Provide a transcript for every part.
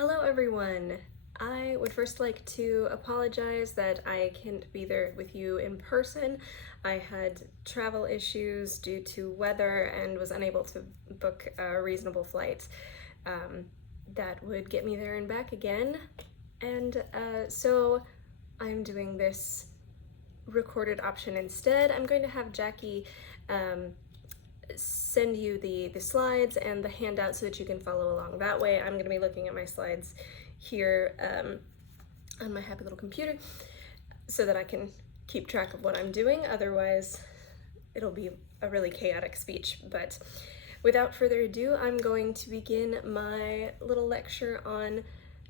Hello everyone! I would first like to apologize that I can't be there with you in person. I had travel issues due to weather and was unable to book a reasonable flight that would get me there and back again. And so I'm doing this recorded option instead. I'm going to have Jackie send you the slides and the handout so that you can follow along that way. I'm going to be looking at my slides here on my happy little computer so that I can keep track of what I'm doing. Otherwise, it'll be a really chaotic speech. But without further ado, I'm going to begin my little lecture on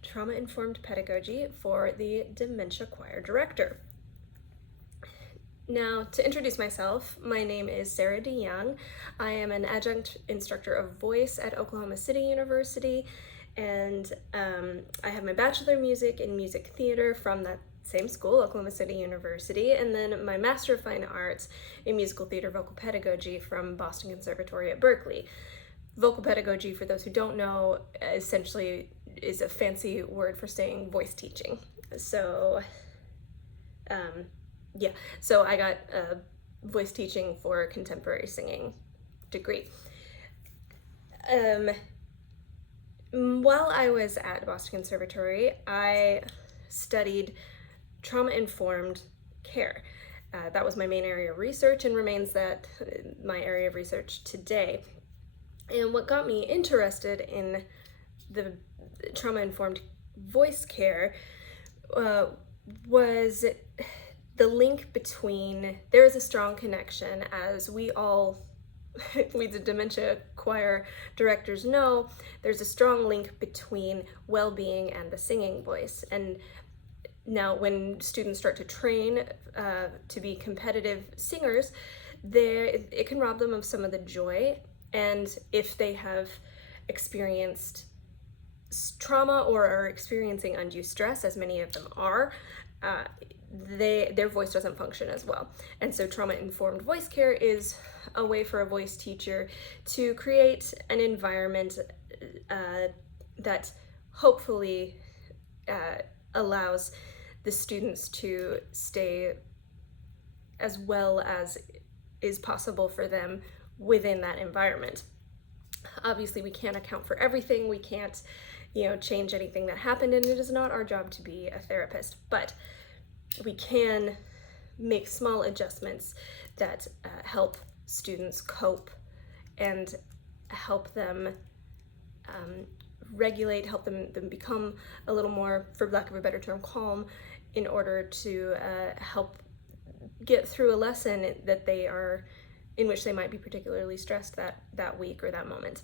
trauma-informed pedagogy for the Dementia Choir Director. Now, to introduce myself, my name is Sarah DeYoung. I am an adjunct instructor of voice at Oklahoma City University, and I have my Bachelor of Music in Music Theater from that same school, Oklahoma City University, and then my Master of Fine Arts in Musical Theater Vocal Pedagogy from Boston Conservatory at Berkeley. Vocal pedagogy, for those who don't know, essentially is a fancy word for saying voice teaching. So, yeah, so I got a voice teaching for contemporary singing degree. While I was at Boston Conservatory, I studied trauma-informed care. That was my main area of research and remains that my area of research today. And what got me interested in the trauma-informed voice care was the link between, there is a strong connection, as we the dementia choir directors know, there's a strong link between well-being and the singing voice. And now when students start to train to be competitive singers, it can rob them of some of the joy. And if they have experienced trauma or are experiencing undue stress, as many of them are, their voice doesn't function as well. And so trauma-informed voice care is a way for a voice teacher to create an environment that hopefully allows the students to stay as well as is possible for them within that environment. Obviously, we can't account for everything. We can't, change anything that happened, and it is not our job to be a therapist, but we can make small adjustments that help students cope and help them regulate, help them become a little more, for lack of a better term, calm, in order to help get through a lesson that in which they might be particularly stressed that week or that moment.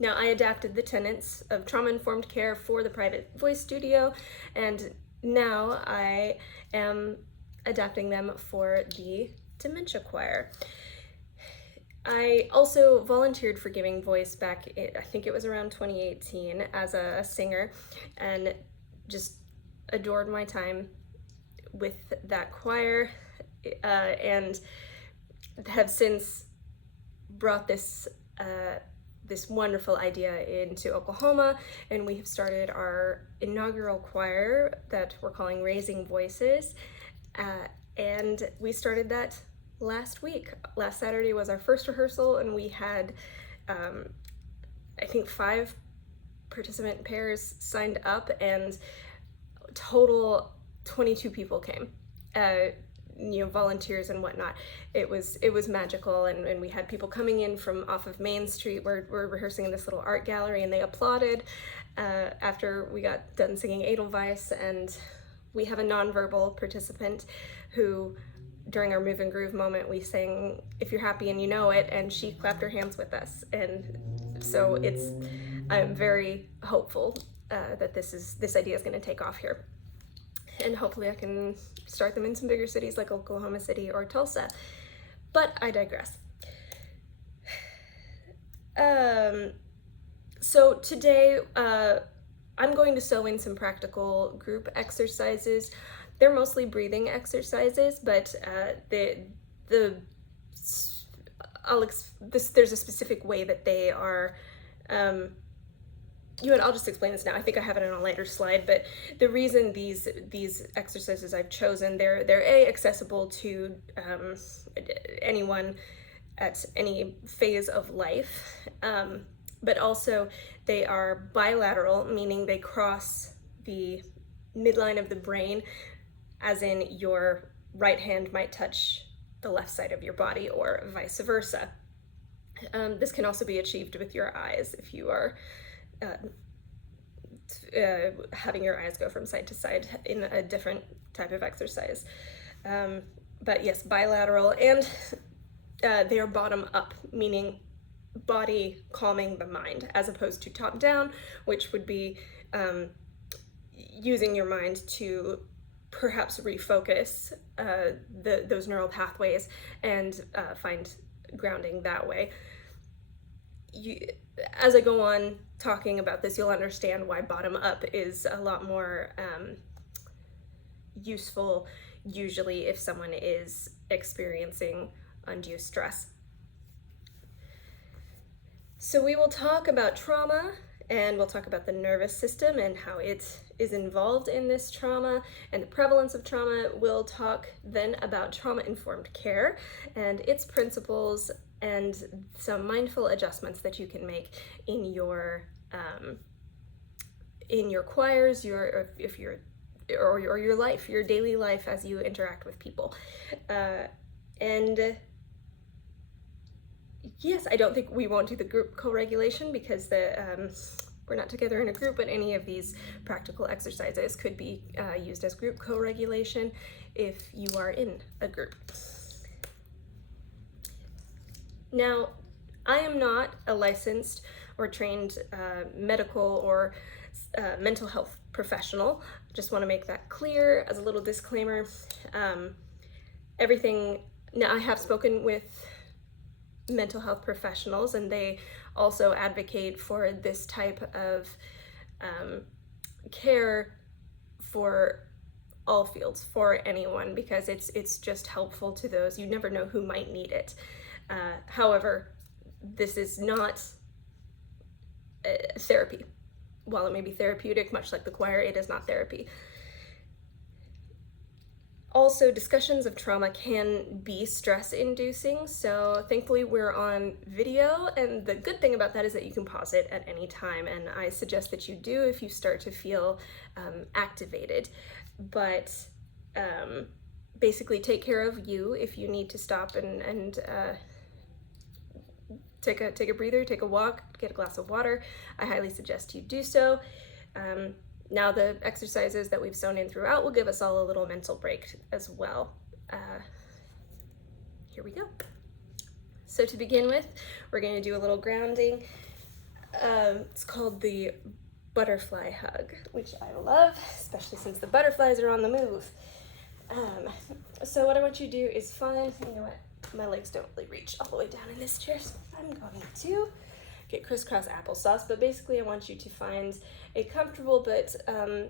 Now, I adapted the tenets of trauma-informed care for the private voice studio, and now I am adapting them for the dementia choir. I also volunteered for Giving Voice back, I think it was around 2018, as a singer, and just adored my time with that choir, and have since brought this wonderful idea into Oklahoma, and we have started our inaugural choir that we're calling Raising Voices, and we started that last week. Last Saturday was our first rehearsal, and we had I think 5 participant pairs signed up, and total 22 people came, volunteers and whatnot. It was magical, and we had people coming in from off of Main Street. We're rehearsing in this little art gallery, and they applauded after we got done singing Edelweiss. And we have a nonverbal participant who, during our move and groove moment, we sang "If You're Happy and You Know It," and she clapped her hands with us. And so I'm very hopeful that this idea is going to take off here. And hopefully I can start them in some bigger cities like Oklahoma City or Tulsa. But I digress. So today I'm going to sew in some practical group exercises. They're mostly breathing exercises, but there's a specific way that they are I'll just explain this now. I think I have it on a later slide, but the reason these exercises I've chosen, they're accessible to anyone at any phase of life, but also they are bilateral, meaning they cross the midline of the brain, as in your right hand might touch the left side of your body or vice versa. This can also be achieved with your eyes if you are having your eyes go from side to side in a different type of exercise. But yes, bilateral, and they are bottom up, meaning body calming the mind, as opposed to top down, which would be using your mind to perhaps refocus those neural pathways and find grounding that way. As I go on talking about this, you'll understand why bottom up is a lot more useful, usually if someone is experiencing undue stress. So we will talk about trauma, and we'll talk about the nervous system and how it is involved in this trauma and the prevalence of trauma. We'll talk then about trauma-informed care and its principles and some mindful adjustments that you can make in your choirs, your life, your daily life as you interact with people. And yes, I don't think we won't do the group co-regulation because we're not together in a group, but any of these practical exercises could be used as group co-regulation if you are in a group. Now, I am not a licensed or trained medical or mental health professional. Just want to make that clear as a little disclaimer. Now I have spoken with mental health professionals, and they also advocate for this type of care for all fields, for anyone, because it's just helpful to those. You never know who might need it. However, this is not therapy. While it may be therapeutic, much like the choir, it is not therapy. Also, discussions of trauma can be stress-inducing, so thankfully we're on video, and the good thing about that is that you can pause it at any time, and I suggest that you do if you start to feel activated. But basically take care of you. If you need to stop and take a breather, take a walk, get a glass of water, I highly suggest you do so. Now the exercises that we've sewn in throughout will give us all a little mental break as well. Here we go. So to begin with, we're going to do a little grounding. It's called the butterfly hug, which I love, especially since the butterflies are on the move. So what I want you to do is find, you know what, my legs don't really reach all the way down in this chair, so I'm going to get crisscross applesauce, but basically I want you to find a comfortable but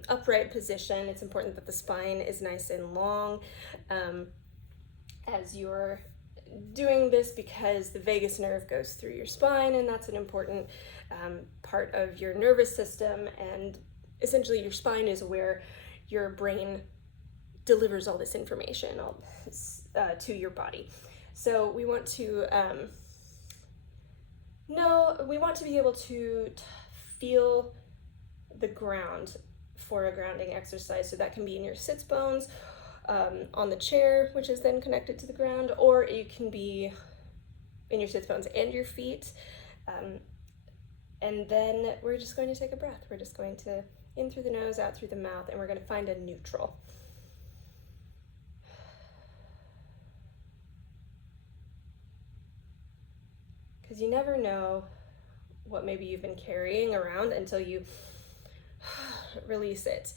upright position. It's important that the spine is nice and long as you're doing this, because the vagus nerve goes through your spine, and that's an important part of your nervous system, and essentially your spine is where your brain delivers all this information to your body. So we want to be able to feel the ground for a grounding exercise. So that can be in your sits bones, on the chair, which is then connected to the ground, or it can be in your sits bones and your feet. And then we're just going to take a breath. We're just going to in through the nose, out through the mouth, and we're going to find a neutral. Because you never know what maybe you've been carrying around until you release it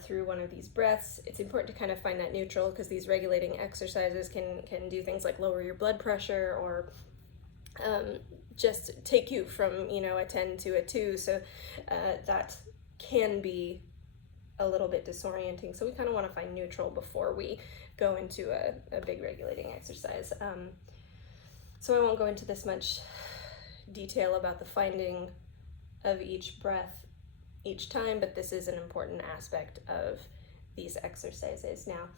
through one of these breaths. It's important to kind of find that neutral, because these regulating exercises can do things like lower your blood pressure, or just take you from, a 10 to a 2. So that can be a little bit disorienting. So we kind of want to find neutral before we go into a big regulating exercise. So I won't go into this much detail about the finding of each breath each time, but this is an important aspect of these exercises. Now,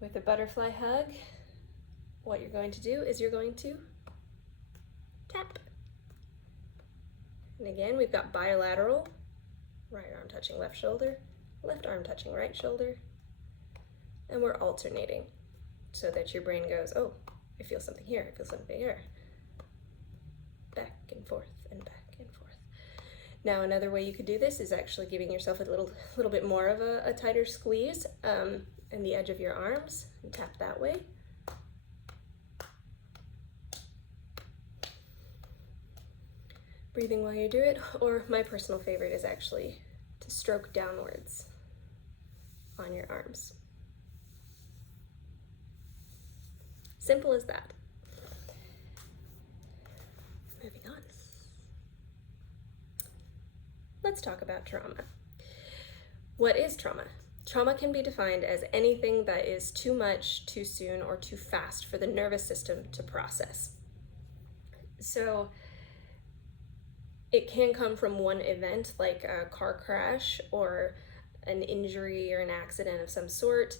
with a butterfly hug, what you're going to do is you're going to tap. And again, we've got bilateral, right arm touching left shoulder, left arm touching right shoulder, and we're alternating so that your brain goes, oh, I feel something here, I feel something here. Back and forth and back and forth. Now, another way you could do this is actually giving yourself a little bit more of a tighter squeeze in the edge of your arms, and tap that way. Breathing while you do it, or my personal favorite is actually to stroke downwards on your arms. Simple as that. Moving on. Let's talk about trauma. What is trauma? Trauma can be defined as anything that is too much, too soon, or too fast for the nervous system to process. So it can come from one event, like a car crash or an injury or an accident of some sort,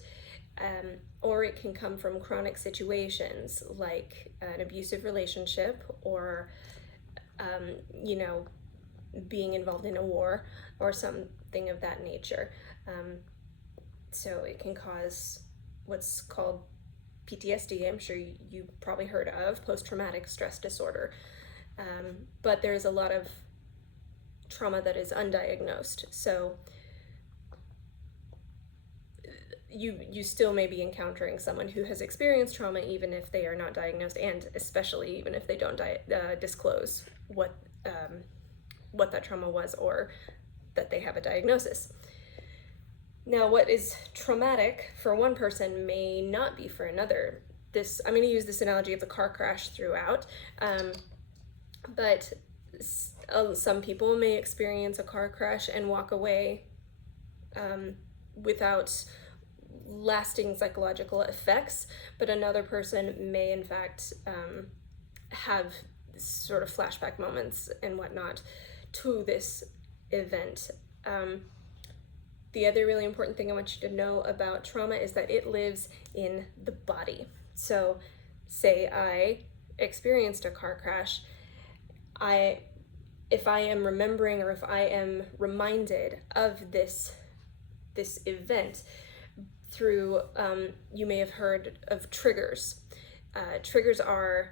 or it can come from chronic situations like an abusive relationship or, being involved in a war or something of that nature. So it can cause what's called PTSD. I'm sure you probably heard of, post-traumatic stress disorder. But there's a lot of trauma that is undiagnosed. So you still may be encountering someone who has experienced trauma even if they are not diagnosed, and especially even if they don't disclose what that trauma was or that they have a diagnosis. Now, what is traumatic for one person may not be for another. I'm going to use this analogy of the car crash throughout, but some people may experience a car crash and walk away without lasting psychological effects, but another person may in fact have sort of flashback moments and whatnot to this event. The other really important thing I want you to know about trauma is that it lives in the body. So say I experienced a car crash, if I am remembering or if I am reminded of this event through, you may have heard of triggers. Triggers are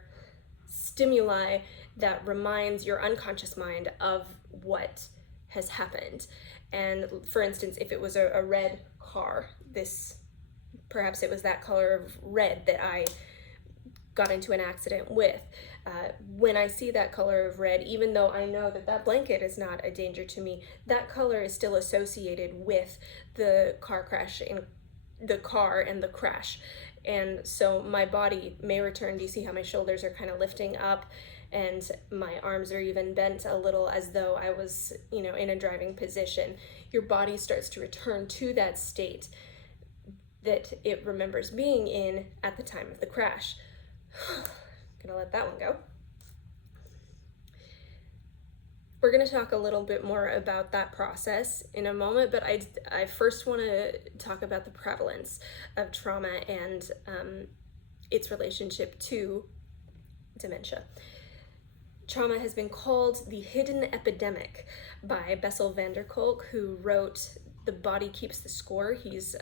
stimuli that reminds your unconscious mind of what has happened. And for instance, if it was a red car, perhaps it was that color of red that I got into an accident with. When I see that color of red, even though I know that blanket is not a danger to me, that color is still associated with the car crash and the car and the crash. And so my body may return. Do you see how my shoulders are kind of lifting up and my arms are even bent a little as though I was, in a driving position? Your body starts to return to that state that it remembers being in at the time of the crash. Gonna let that one go. We're gonna talk a little bit more about that process in a moment, but I first want to talk about the prevalence of trauma and its relationship to dementia. Trauma has been called the hidden epidemic by Bessel van der Kolk, who wrote The Body Keeps the Score. He's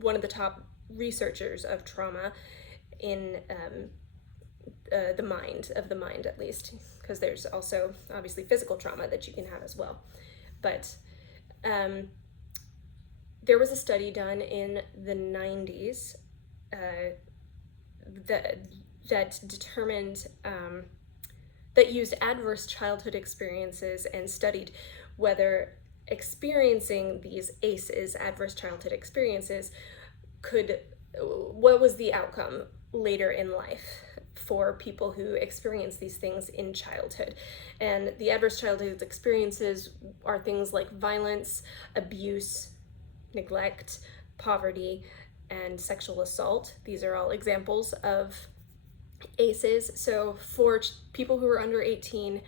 one of the top researchers of trauma in the mind at least, because there's also obviously physical trauma that you can have as well. But there was a study done in the 90s that determined, that used adverse childhood experiences and studied whether experiencing these ACEs, adverse childhood experiences, what was the outcome later in life for people who experience these things in childhood. And the adverse childhood experiences are things like violence, abuse, neglect, poverty, and sexual assault. These are all examples of ACEs. So for people who are under 18,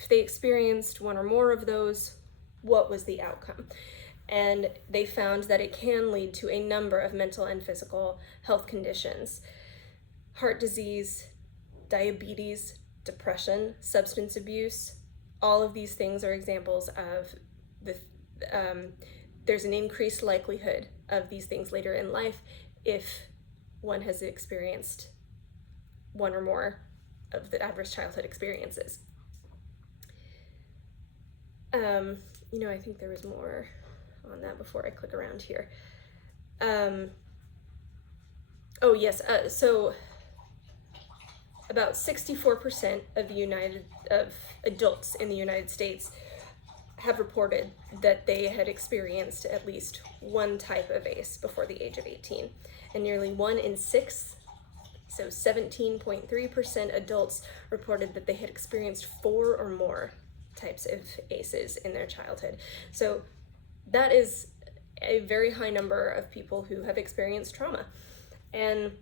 If they experienced one or more of those, what was the outcome? And they found that it can lead to a number of mental and physical health conditions: heart disease, diabetes, depression, substance abuse. All of these things are examples of there's an increased likelihood of these things later in life if one has experienced one or more of the adverse childhood experiences. I think there was more on that before I click around here. Oh yes, so about 64% of adults in the United States have reported that they had experienced at least one type of ACE before the age of 18, and nearly 1 in 6, so 17.3% adults reported that they had experienced 4 or more types of ACEs in their childhood. So that is a very high number of people who have experienced trauma. And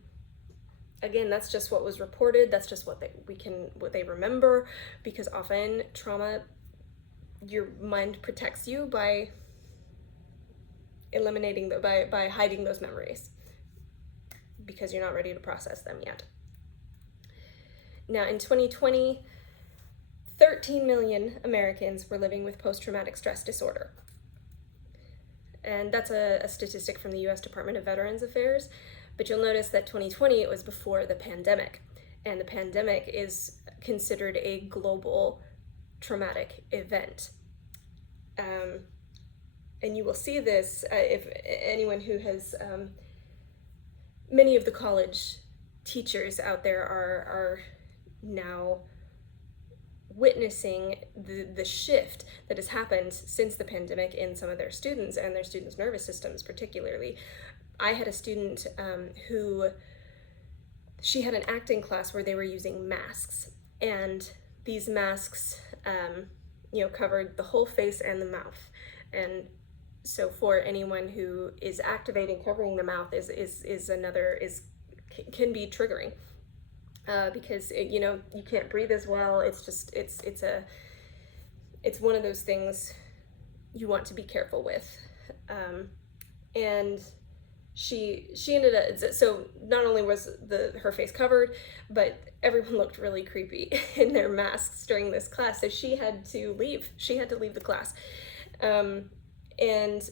again, that's just what was reported. That's just what they remember, because often trauma, your mind protects you by eliminating by hiding those memories because you're not ready to process them yet. Now, in 2020, 13 million Americans were living with post-traumatic stress disorder. And that's a statistic from the US Department of Veterans Affairs. But you'll notice that 2020, it was before the pandemic. And the pandemic is considered a global traumatic event. And you will see this if anyone who has, many of the college teachers out there are now witnessing the shift that has happened since the pandemic in some of their students and their students' nervous systems particularly. I had a student who, she had an acting class where they were using masks, and these masks covered the whole face and the mouth. And so for anyone who is activating covering the mouth can be triggering. Because you can't breathe as well. It's just it's one of those things you want to be careful with. And she ended up, so not only was her face covered, but everyone looked really creepy in their masks during this class. So she had to leave. She had to leave the class, and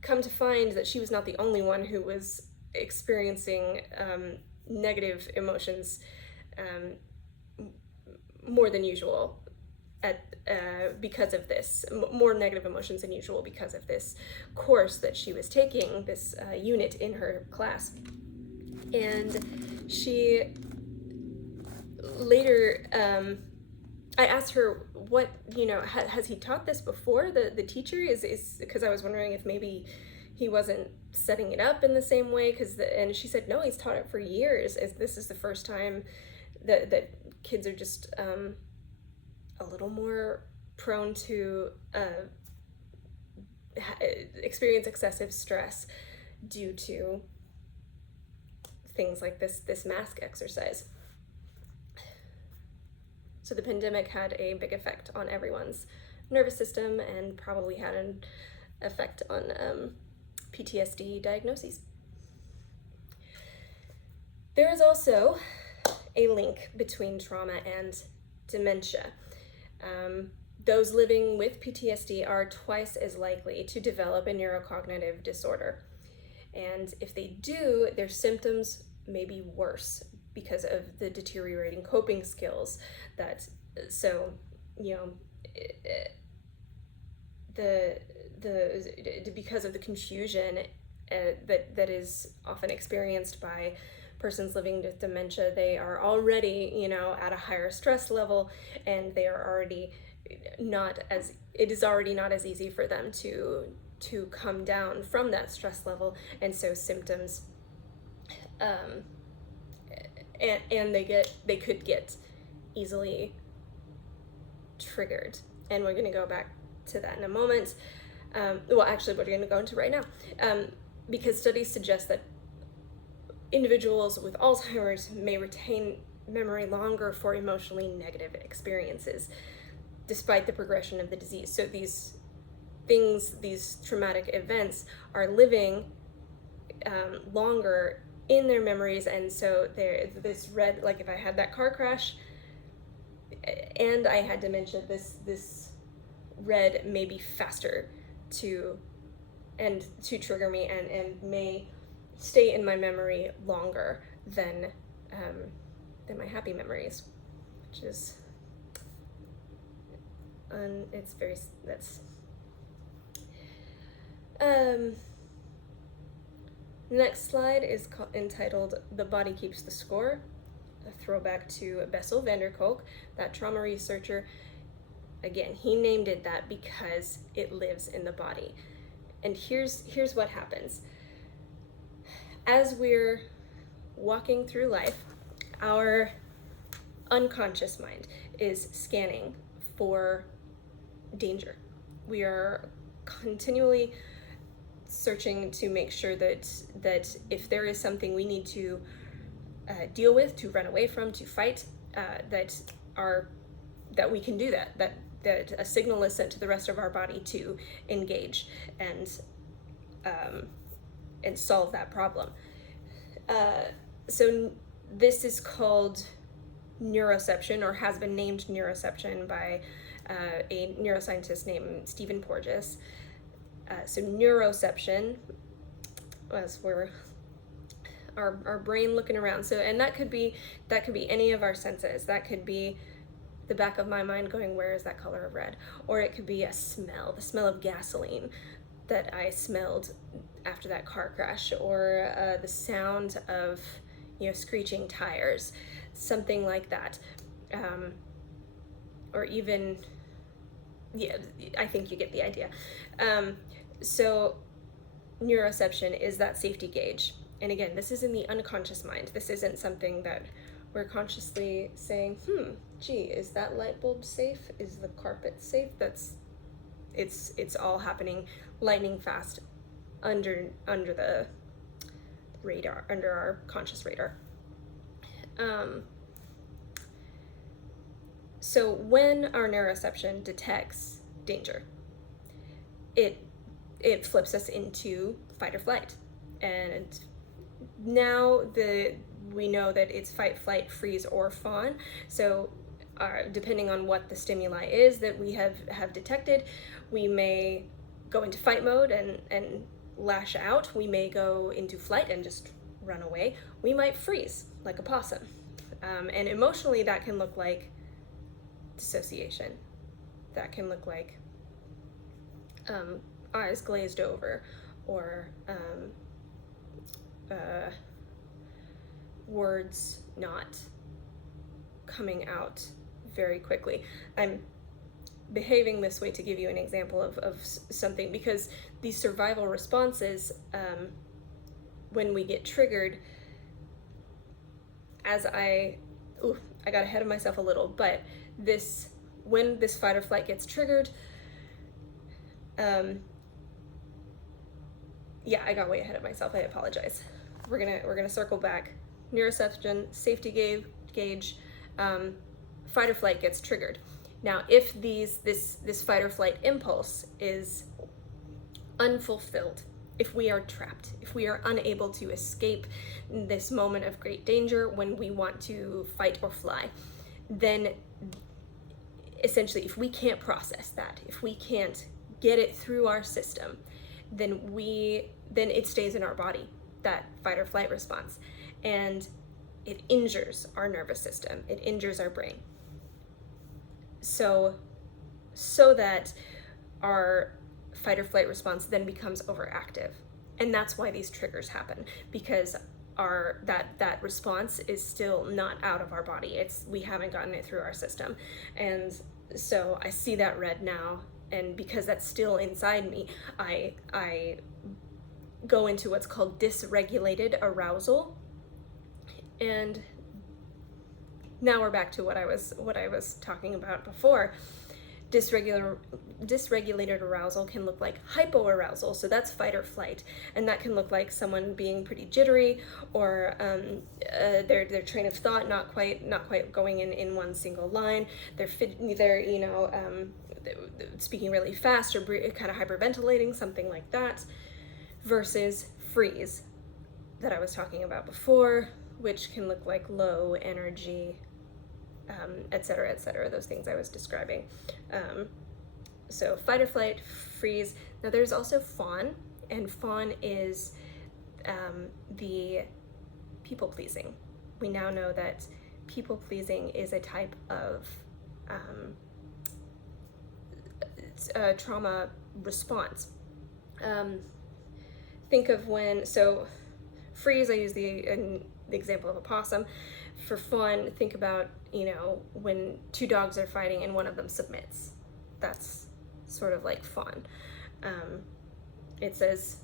come to find that she was not the only one who was experiencing negative emotions more than usual because of this, more negative emotions than usual because of this course that she was taking, this unit in her class. And she later, I asked her, what, has he taught this before, the teacher? Is because I was wondering if maybe he wasn't setting it up in the same way, and she said, no, he's taught it for years. This is the first time that kids are just a little more prone to experience excessive stress due to things like this mask exercise. So the pandemic had a big effect on everyone's nervous system and probably had an effect on PTSD diagnoses. There is also a link between trauma and dementia. Those living with PTSD are twice as likely to develop a neurocognitive disorder. And if they do, their symptoms may be worse because of the deteriorating coping skills because of the confusion that is often experienced by persons living with dementia. They are already, at a higher stress level, and they are already it is already not as easy for them to come down from that stress level, and so symptoms, and they could get easily triggered, and we're going to go back to that in a moment. Well, actually, we're going to go into right now, because studies suggest that individuals with Alzheimer's may retain memory longer for emotionally negative experiences. despite the progression of the disease. So these things, these traumatic events, are living longer in their memories, and so this red, like if I had that car crash and I had dementia, this red may be faster to trigger me, and may stay in my memory longer than my happy memories, which is it's very, that's next slide is entitled "The Body Keeps the Score," a throwback to Bessel van der Kolk, that trauma researcher. Again, he named it that because it lives in the body. And here's what happens. As we're walking through life, our unconscious mind is scanning for danger. We are continually searching to make sure that if there is something we need to deal with, to run away from, to fight, that we can do that a signal is sent to the rest of our body to engage and solve that problem. So this is called neuroception, or has been named neuroception by a neuroscientist named Stephen Porges. So neuroception, as we're our brain looking around. So, and that could be any of our senses. That could be the back of my mind going, where is that color of red? Or it could be a smell, the smell of gasoline that I smelled after that car crash, or the sound of, screeching tires, something like that. Or even, I think you get the idea. So neuroception is that safety gauge. And again, this is in the unconscious mind. This isn't something that we're consciously saying, gee, is that light bulb safe? Is the carpet safe? It's all happening lightning fast under the radar, under our conscious radar. So when our neuroception detects danger, it flips us into fight or flight. And now we know that it's fight, flight, freeze, or fawn. So depending on what the stimuli is that we have detected, we may go into fight mode and lash out. We may go into flight and just run away. We might freeze like a possum. And emotionally, that can look like dissociation. That can look like eyes glazed over, or words not coming out very quickly. I'm behaving this way to give you an example of something, because these survival responses, when we get triggered, I got ahead of myself a little, but when this fight or flight gets triggered, I got way ahead of myself. I apologize. We're gonna circle back. Neuroception, safety gauge, fight or flight gets triggered. Now, if this fight or flight impulse is unfulfilled, if we are trapped, if we are unable to escape this moment of great danger when we want to fight or fly, then essentially, if we can't process that, if we can't get it through our system, then it stays in our body, that fight or flight response, and it injures our nervous system, it injures our brain. So that our fight or flight response then becomes overactive. And that's why these triggers happen, because that response is still not out of our body. We haven't gotten it through our system. And so I see that red now, and because that's still inside me, I go into what's called dysregulated arousal. And now we're back to what I was talking about before. Dysregulated arousal can look like hypoarousal, so that's fight or flight, and that can look like someone being pretty jittery, or their train of thought not quite going in one single line. They're speaking really fast or kind of hyperventilating, something like that. Versus freeze, that I was talking about before, which can look like low energy, etc., those things I was describing. So fight or flight, freeze. Now there's also fawn, and fawn is the people pleasing. We now know that people pleasing is a type of trauma response. Think of so freeze, I use the example of a possum. For fawn, think about, when two dogs are fighting and one of them submits. That's sort of like fawn. It says,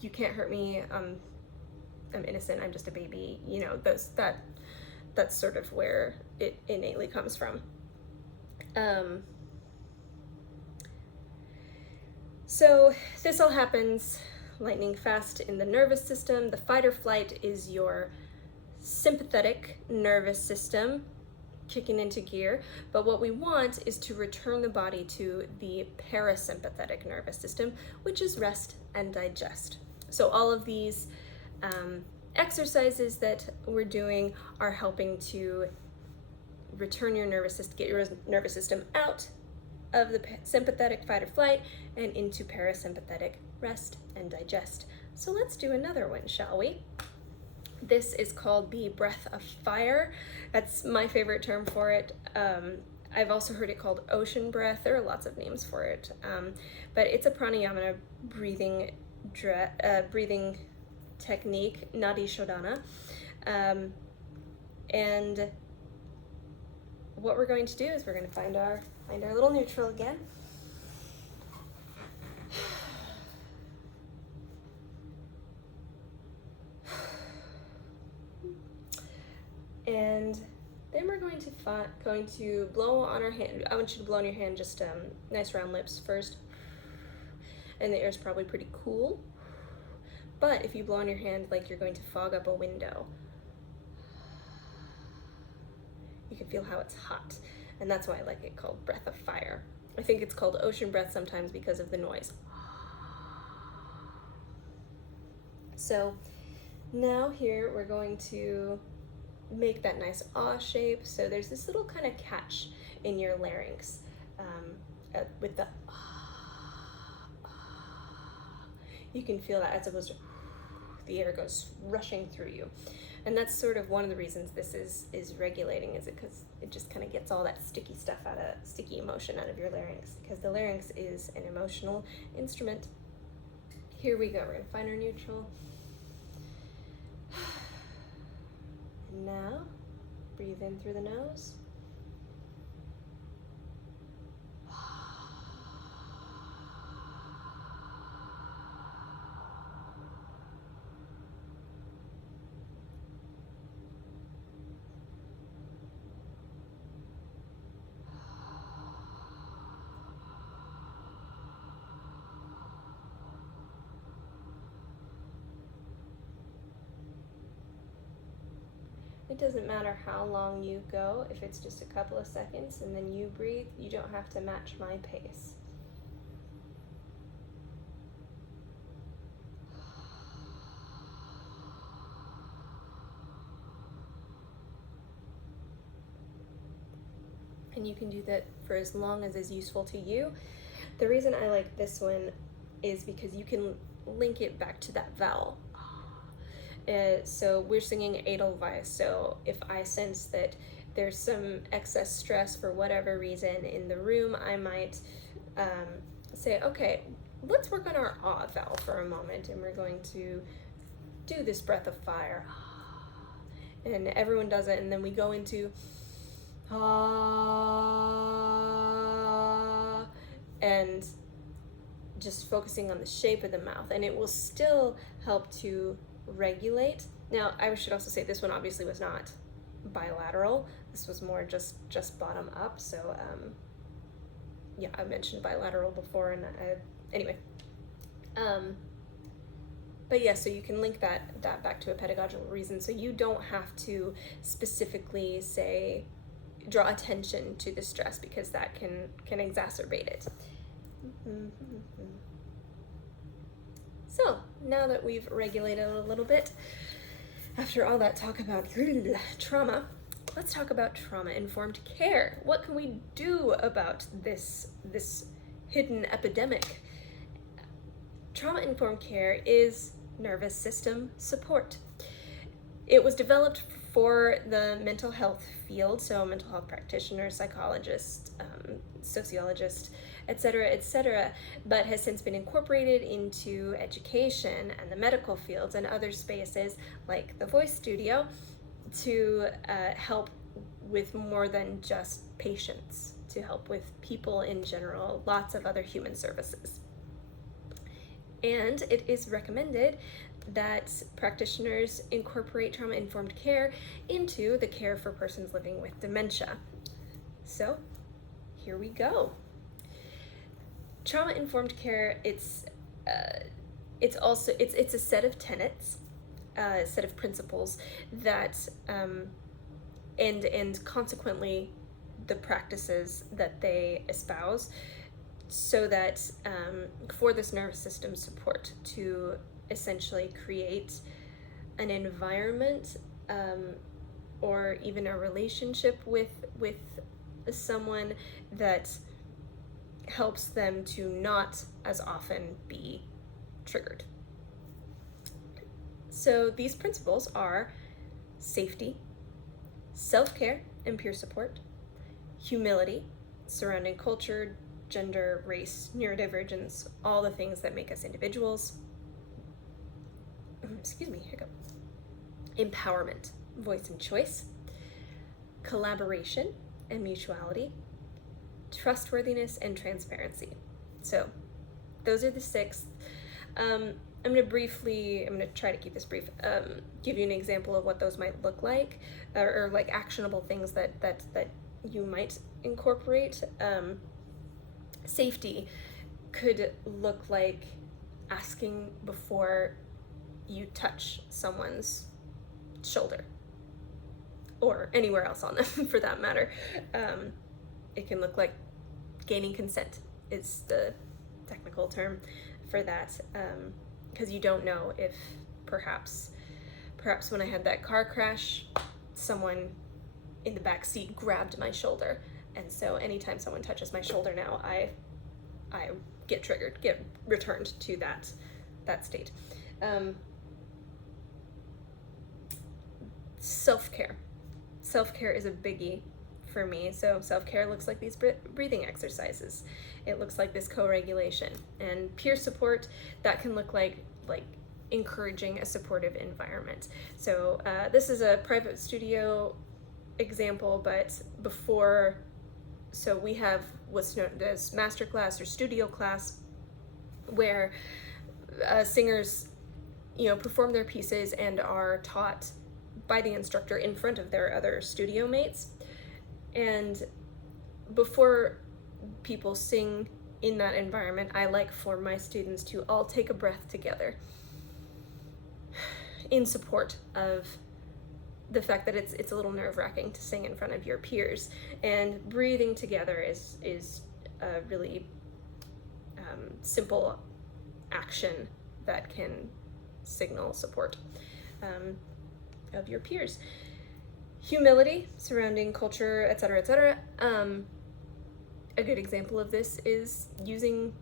you can't hurt me, I'm innocent, I'm just a baby. That's sort of where it innately comes from. So this all happens lightning fast in the nervous system. The fight or flight is your sympathetic nervous system kicking into gear, but what we want is to return the body to the parasympathetic nervous system, which is rest and digest. So all of these exercises that we're doing are helping to return your nervous system, get your nervous system out of the sympathetic fight or flight and into parasympathetic rest and digest. So let's do another one, shall we? This is called the breath of fire. That's my favorite term for it. I've also heard it called ocean breath. There are lots of names for it, but it's a pranayama breathing technique, nadi shodhana, and what we're going to do is we're going to find our little neutral again. And then we're going to blow on our hand. I want you to blow on your hand, just nice round lips first. And the air is probably pretty cool. But if you blow on your hand like you're going to fog up a window, you can feel how it's hot. And that's why I like it called breath of fire. I think it's called ocean breath sometimes because of the noise. So now here we're going to make that nice ah shape. So there's this little kind of catch in your larynx with the you can feel that as opposed to the air goes rushing through you. And that's sort of one of the reasons this is regulating, is it because it just kind of gets all that sticky emotion out of your larynx, because the larynx is an emotional instrument. Here we go, we're gonna find our neutral. And now, breathe in through the nose. It doesn't matter how long you go, if it's just a couple of seconds and then you breathe, you don't have to match my pace. And you can do that for as long as is useful to you. The reason I like this one is because you can link it back to that vowel. So we're singing Edelweiss, so if I sense that there's some excess stress for whatever reason in the room, I might say, okay, let's work on our ah vowel for a moment, and we're going to do this breath of fire. And everyone does it, and then we go into ah, and just focusing on the shape of the mouth, and it will still help to regulate. Now, I should also say this one obviously was not bilateral. This was more just bottom up. So yeah, I mentioned bilateral before, and anyway. But yeah, so you can link that back to a pedagogical reason, so you don't have to specifically say, draw attention to the stress, because that can exacerbate it. So now that we've regulated a little bit, after all that talk about trauma, let's talk about trauma-informed care. What can we do about this hidden epidemic? Trauma-informed care is nervous system support. It was developed for the mental health field, so mental health practitioners, psychologists, sociologists, etc., but has since been incorporated into education and the medical fields and other spaces like the voice studio to help with more than just patients, to help with people in general, lots of other human services. And it is recommended that practitioners incorporate trauma-informed care into the care for persons living with dementia. So here we go. Trauma-informed care, it's a set of tenets, a set of principles that and consequently the practices that they espouse, so that for this nervous system support, to essentially create an environment or even a relationship with someone that helps them to not as often be triggered. So these principles are safety, self-care and peer support, humility surrounding culture, gender, race, neurodivergence, all the things that make us individuals. Hiccup. Empowerment, voice and choice, collaboration and mutuality, trustworthiness and transparency. So those are the 6. I'm going to try to keep this brief, give you an example of what those might look like, or like actionable things that you might incorporate. Safety could look like asking before you touch someone's shoulder, or anywhere else on them for that matter. It can look like gaining consent is the technical term for that, because you don't know if perhaps when I had that car crash, someone in the back seat grabbed my shoulder, and so anytime someone touches my shoulder now, I get triggered, get returned to that state. Self-care. Self-care is a biggie for me. So self-care looks like these breathing exercises. It looks like this co-regulation. And peer support, that can look like encouraging a supportive environment. So this is a private studio example, but so we have what's known as masterclass or studio class, where singers, perform their pieces and are taught by the instructor in front of their other studio mates. And before people sing in that environment, I like for my students to all take a breath together in support of the fact that it's a little nerve-wracking to sing in front of your peers, and breathing together is a really simple action that can signal support of your peers. Humility surrounding culture, etc. A good example of this is using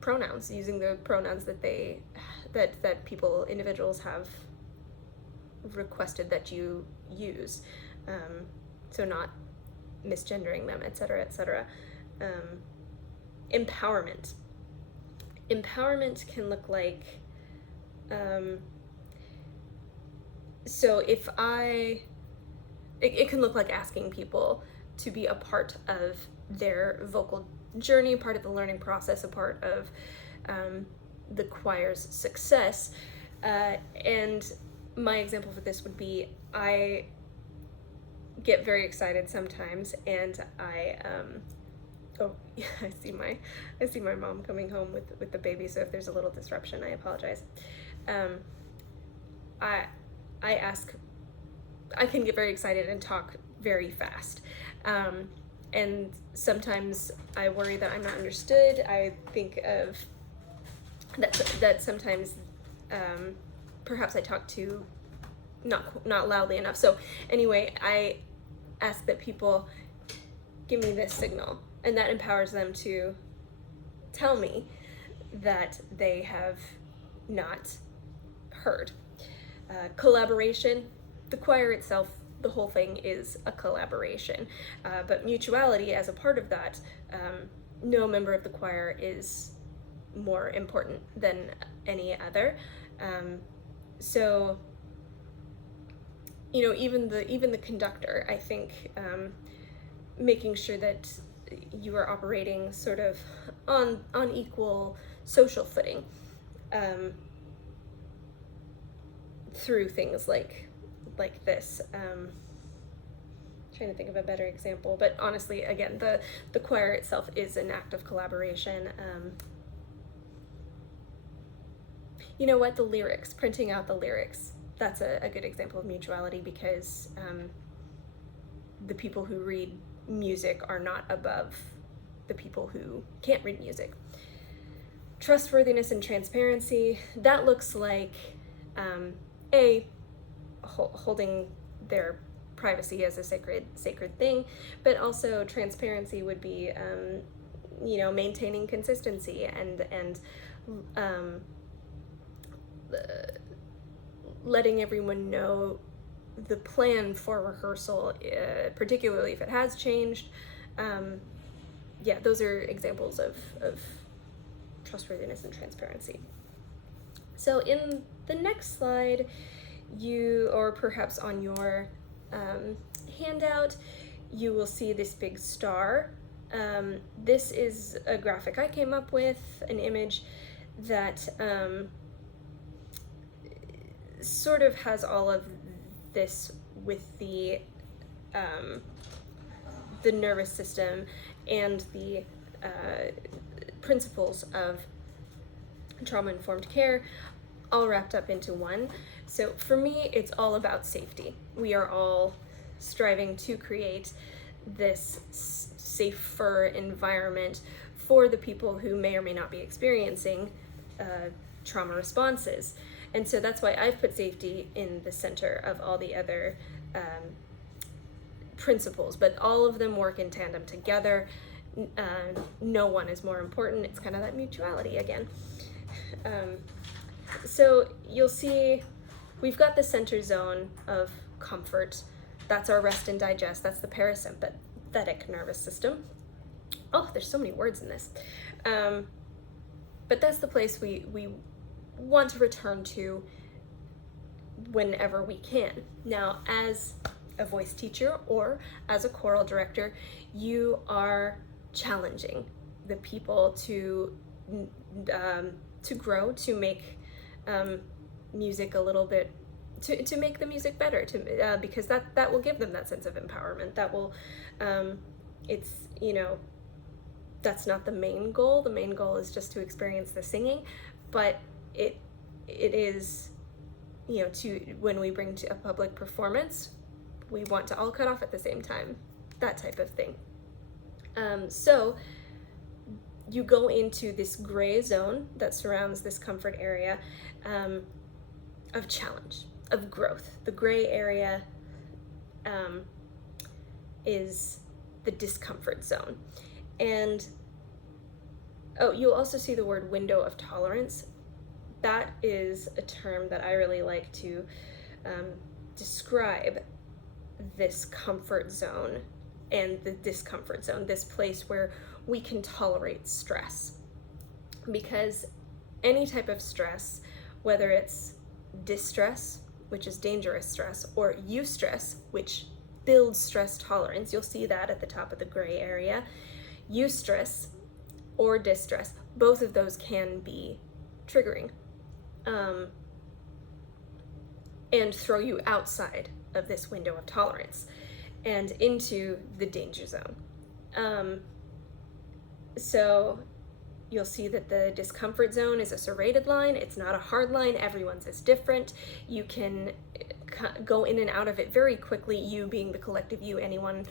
pronouns, using the pronouns that individuals have requested that you use, so not misgendering them, etc. Empowerment can look like, so if it can look like asking people to be a part of their vocal journey, part of the learning process, a part of the choir's success. And my example for this would be, I get very excited sometimes, and Oh, yeah, I see my mom coming home with the baby, so if there's a little disruption, I apologize. Um, I I ask, I can get very excited and talk very fast. And sometimes I worry that I'm not understood. I think of that sometimes perhaps I talk too not loudly enough. So anyway, I ask that people give me this signal, and that empowers them to tell me that they have not heard. Collaboration, the choir itself, the whole thing is a collaboration, but mutuality as a part of that, no member of the choir is more important than any other. So even the conductor, I think, making sure that you are operating sort of on equal social footing, through things like this. Trying to think of a better example, but honestly, again, the choir itself is an act of collaboration. You know what, the lyrics, printing out the lyrics, that's a good example of mutuality, because the people who read music are not above the people who can't read music. Trustworthiness and transparency, that looks like holding their privacy as a sacred thing, but also transparency would be maintaining consistency and letting everyone know the plan for rehearsal, particularly if it has changed. Yeah, those are examples of trustworthiness and transparency. So in the next slide, or perhaps on your handout, you will see this big star. This is a graphic I came up with, an image that sort of has all of this with the nervous system and the principles of trauma-informed care all wrapped up into one. So for me, it's all about safety. We are all striving to create this safer environment for the people who may or may not be experiencing trauma responses. And so that's why I've put safety in the center of all the other principles, but all of them work in tandem together. No one is more important. It's kind of that mutuality again. So you'll see we've got the center zone of comfort. That's our rest and digest. That's the parasympathetic nervous system. Oh, there's so many words in this. But that's the place we want to return to whenever we can. Now, as a voice teacher or as a choral director, you are challenging the people to grow, to make music a little bit, to make the music better, because that will give them that sense of empowerment. That will, it's, that's not the main goal. The main goal is just to experience the singing, but it is, when we bring to a public performance, we want to all cut off at the same time, that type of thing. So you go into this gray zone that surrounds this comfort area of challenge, of growth. The gray area is the discomfort zone. And you'll also see the word window of tolerance. That is a term that I really like to describe this comfort zone and the discomfort zone, this place where we can tolerate stress. Because any type of stress, whether it's distress, which is dangerous stress, or eustress, which builds stress tolerance, you'll see that at the top of the gray area. Eustress or distress, both of those can be triggering and throw you outside of this window of tolerance and into the danger zone. So you'll see that the discomfort zone is a serrated line. It's not a hard line. Everyone's is different. You can go in and out of it very quickly, you being the collective you. Anyone,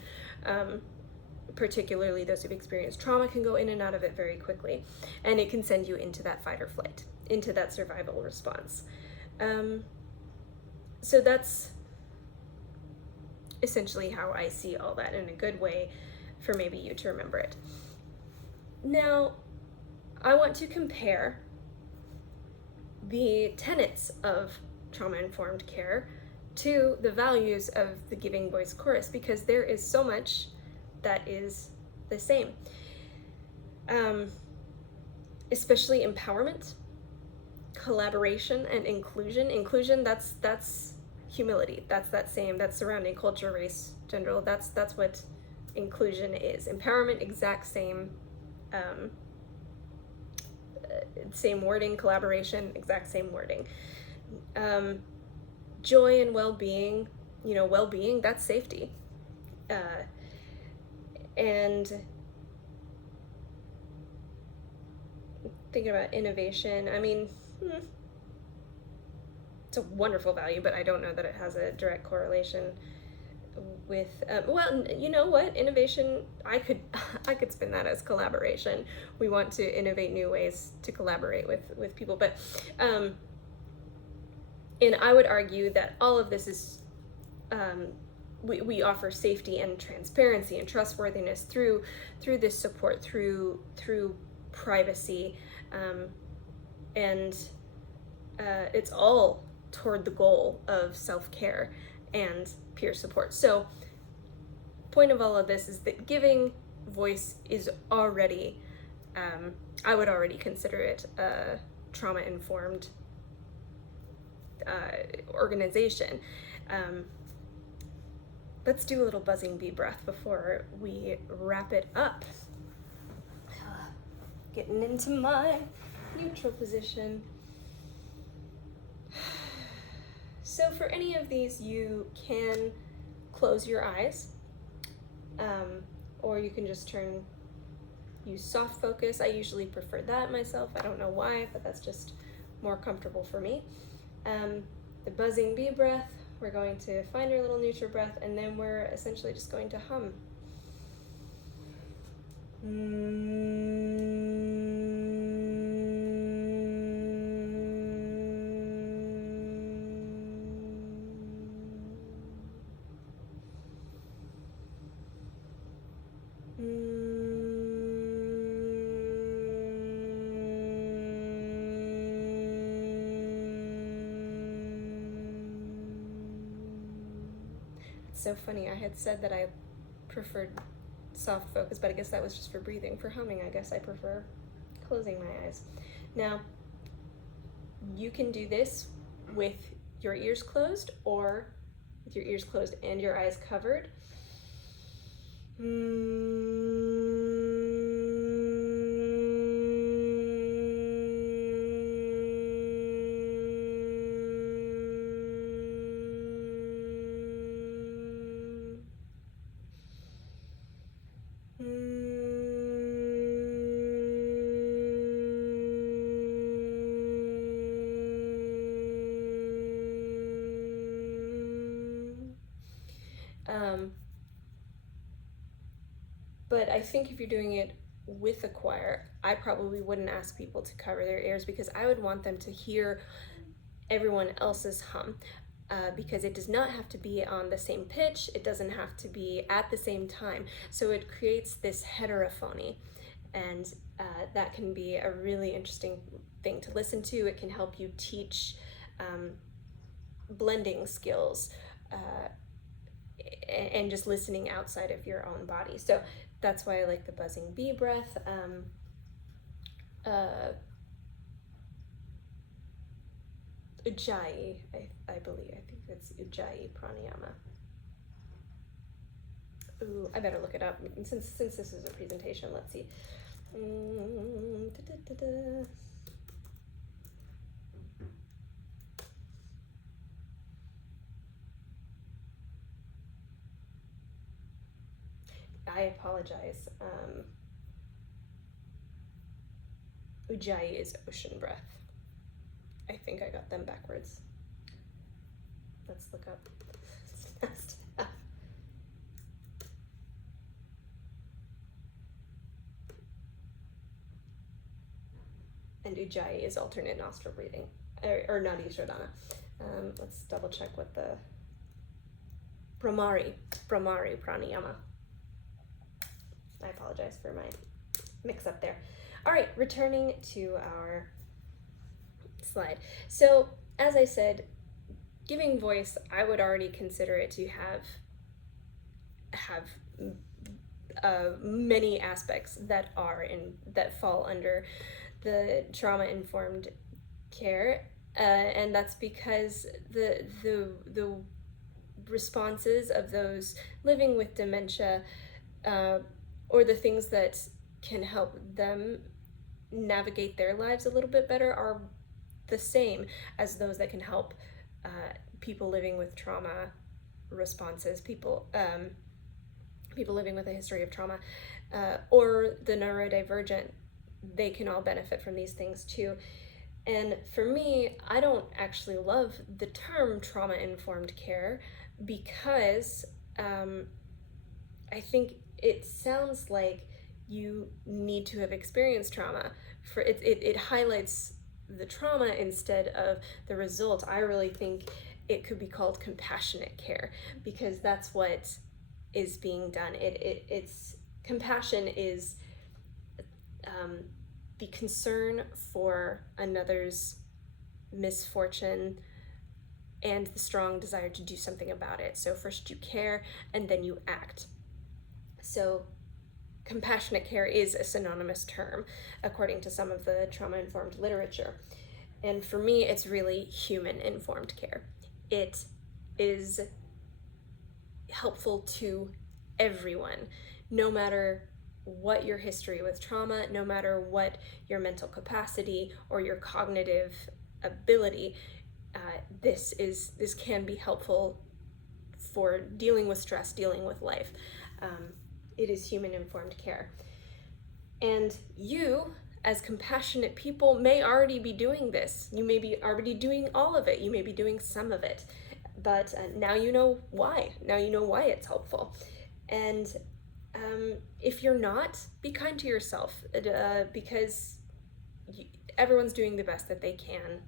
particularly those who've experienced trauma, can go in and out of it very quickly. And it can send you into that fight or flight, into that survival response. So that's essentially how I see all that, in a good way for maybe you to remember it. Now, I want to compare the tenets of trauma-informed care to the values of the Giving Voice Chorus, because there is so much that is the same. Especially empowerment, collaboration, and inclusion. Inclusion, that's humility. That's surrounding culture, race, gender. That's what inclusion is. Empowerment, exact same. Same wording. Collaboration, exact same wording. Joy and well-being, well-being, that's safety. And thinking about innovation, I mean, it's a wonderful value, but I don't know that it has a direct correlation with, well, you know what, innovation, I could spin that as collaboration. We want to innovate new ways to collaborate with people, but and I would argue that all of this is, we offer safety and transparency and trustworthiness through this support, through privacy, and it's all toward the goal of self-care and peer support. So, point of all of this is that Giving Voice is already, I would already consider it a trauma-informed organization. Let's do a little buzzing bee breath before we wrap it up. Getting into my neutral position. So for any of these, you can close your eyes, or you can just use soft focus. I usually prefer that myself. I don't know why, but that's just more comfortable for me. The buzzing bee breath, we're going to find our little neutral breath, and then we're essentially just going to hum. So funny, I had said that I preferred soft focus, but I guess that was just for breathing. For humming, I guess I prefer closing my eyes. Now, you can do this with your ears closed, or with your ears closed and your eyes covered. But I think if you're doing it with a choir, I probably wouldn't ask people to cover their ears, because I would want them to hear everyone else's hum, because it does not have to be on the same pitch, it doesn't have to be at the same time, so it creates this heterophony, and that can be a really interesting thing to listen to. It can help you teach blending skills, and just listening outside of your own body. So that's why I like the buzzing bee breath. Ujjayi, I believe. I think that's Ujjayi pranayama. Ooh, I better look it up. Since this is a presentation, let's see. I apologize. Ujjayi is ocean breath. I think I got them backwards. Let's look up. And Ujjayi is alternate nostril breathing, or Nadi Shodhana. Let's double check what the Brahmari pranayama. I apologize for my mix up there. All right, returning to our slide. So as I said, giving voice, I would already consider it to have many aspects that fall under the trauma-informed care, and that's because the responses of those living with dementia, or the things that can help them navigate their lives a little bit better, are the same as those that can help people living with trauma responses, people living with a history of trauma, or the neurodivergent. They can all benefit from these things too. And for me, I don't actually love the term trauma-informed care because I think it sounds like you need to have experienced trauma. For it highlights the trauma instead of the result. I really think it could be called compassionate care because that's what is being done. It's compassion is the concern for another's misfortune and the strong desire to do something about it. So first you care and then you act. So compassionate care is a synonymous term according to some of the trauma-informed literature. And for me, it's really human-informed care. It is helpful to everyone, no matter what your history with trauma, no matter what your mental capacity or your cognitive ability. This can be helpful for dealing with stress, dealing with life. It is human-informed care. And you, as compassionate people, may already be doing this. You may be already doing all of it. You may be doing some of it. But now you know why. Now you know why it's helpful. And if you're not, be kind to yourself because everyone's doing the best that they can.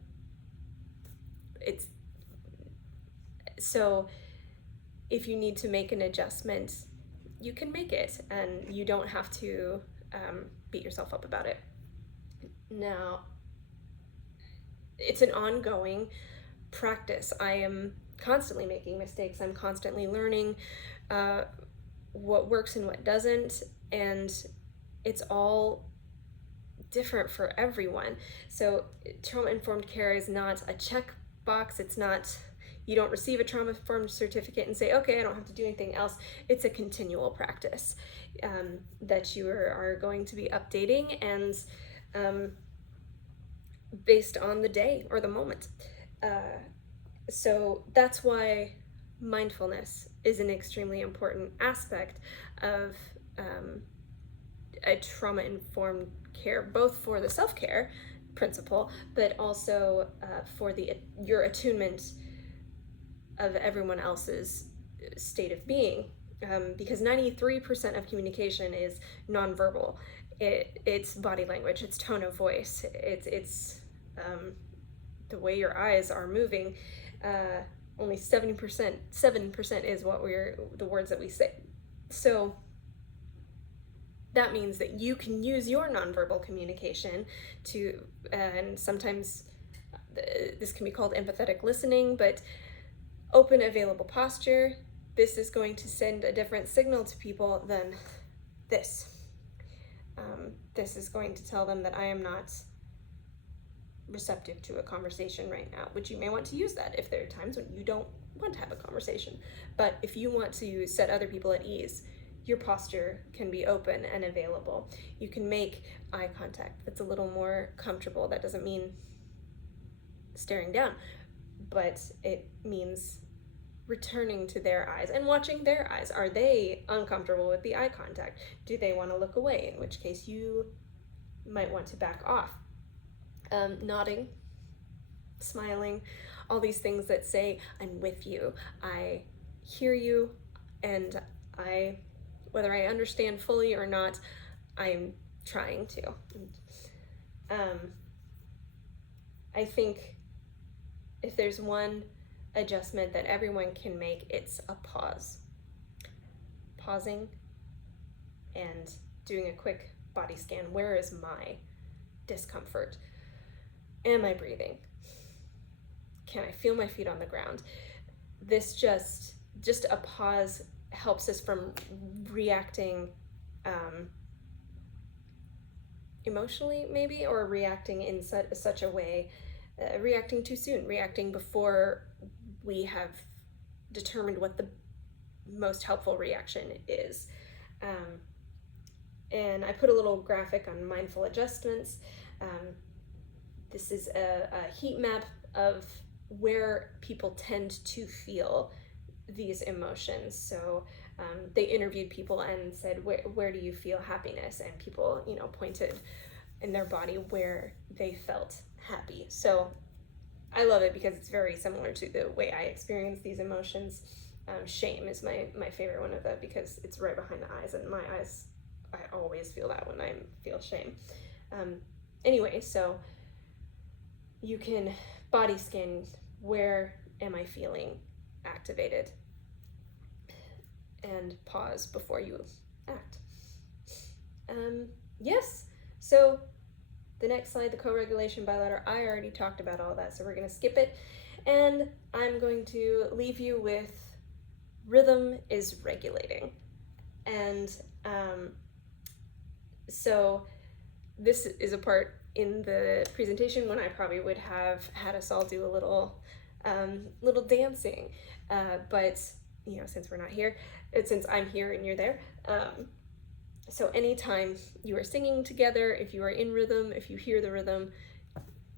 So if you need to make an adjustment, you can make it, and you don't have to beat yourself up about it. Now, it's an ongoing practice. I am constantly making mistakes. I'm constantly learning what works and what doesn't, and it's all different for everyone. So trauma-informed care is not a checkbox. It's not, you don't receive a trauma-informed certificate and say, okay, I don't have to do anything else. It's a continual practice that you are going to be updating and based on the day or the moment. So that's why mindfulness is an extremely important aspect of a trauma-informed care, both for the self-care principle, but also for your attunement of everyone else's state of being, because 93% of communication is nonverbal. It's body language, it's tone of voice, it's the way your eyes are moving. Only 7% is the words that we say. So that means that you can use your nonverbal communication to, and sometimes this can be called empathetic listening, but open, available posture. This is going to send a different signal to people than this. This is going to tell them that I am not receptive to a conversation right now, which you may want to use that if there are times when you don't want to have a conversation. But if you want to set other people at ease, your posture can be open and available. You can make eye contact that's a little more comfortable. That doesn't mean staring down, but it means returning to their eyes and watching their eyes. Are they uncomfortable with the eye contact? Do they want to look away? In which case you might want to back off. Nodding, smiling, all these things that say, I'm with you, I hear you, and whether I understand fully or not, I'm trying to. I think if there's one adjustment that everyone can make, it's a pause. Pausing and doing a quick body scan. Where is my discomfort? Am I breathing? Can I feel my feet on the ground? This just a pause helps us from reacting emotionally, maybe, or reacting in such a way, reacting too soon, reacting before we have determined what the most helpful reaction is. And I put a little graphic on mindful adjustments. This is a heat map of where people tend to feel these emotions. So they interviewed people and said, where do you feel happiness? And people, pointed in their body where they felt happy. So I love it because it's very similar to the way I experience these emotions. Shame is my favorite one of that because it's right behind the eyes, and my eyes, I always feel that when I feel shame. Anyway, so you can body scan, where am I feeling activated, and pause before you act. Yes, so the next slide, the co-regulation bilateral, I already talked about all that, so we're gonna skip it, and I'm going to leave you with rhythm is regulating. And so this is a part in the presentation when I probably would have had us all do a little dancing, but since we're not here, since I'm here and you're there, so anytime you are singing together, if you are in rhythm, if you hear the rhythm,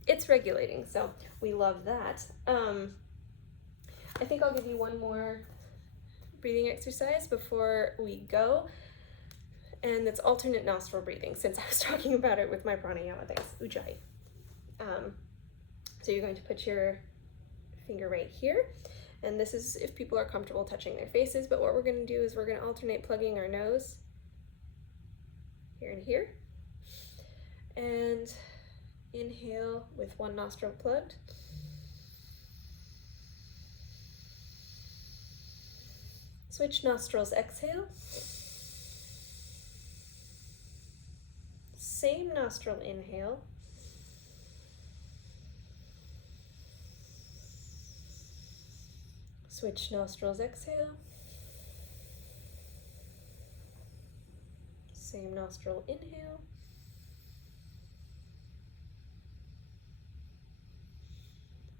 it's regulating. So we love that. I think I'll give you one more breathing exercise before we go, and that's alternate nostril breathing, since I was talking about it with my pranayama. Thanks, Ujjayi. So you're going to put your finger right here, and this is if people are comfortable touching their faces, but what we're going to do is we're going to alternate plugging our nose here and here, and inhale with one nostril plugged, switch nostrils, exhale, same nostril, inhale, switch nostrils, exhale, same nostril, inhale,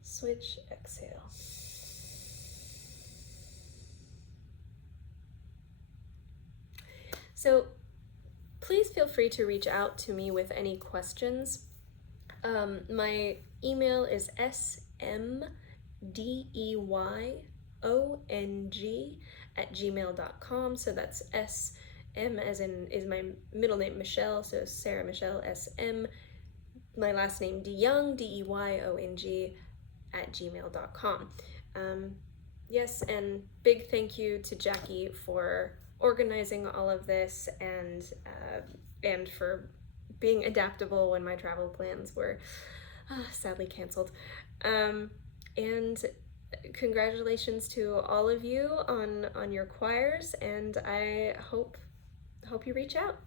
switch, exhale. So please feel free to reach out to me with any questions. My email is smdeyong@gmail.com. So that's SM as in is my middle name Michelle, so Sarah Michelle SM, my last name DeYong, DEYONG @gmail.com. Yes, and big thank you to Jackie for organizing all of this and for being adaptable when my travel plans were sadly canceled. And congratulations to all of you on your choirs, and I hope you reach out.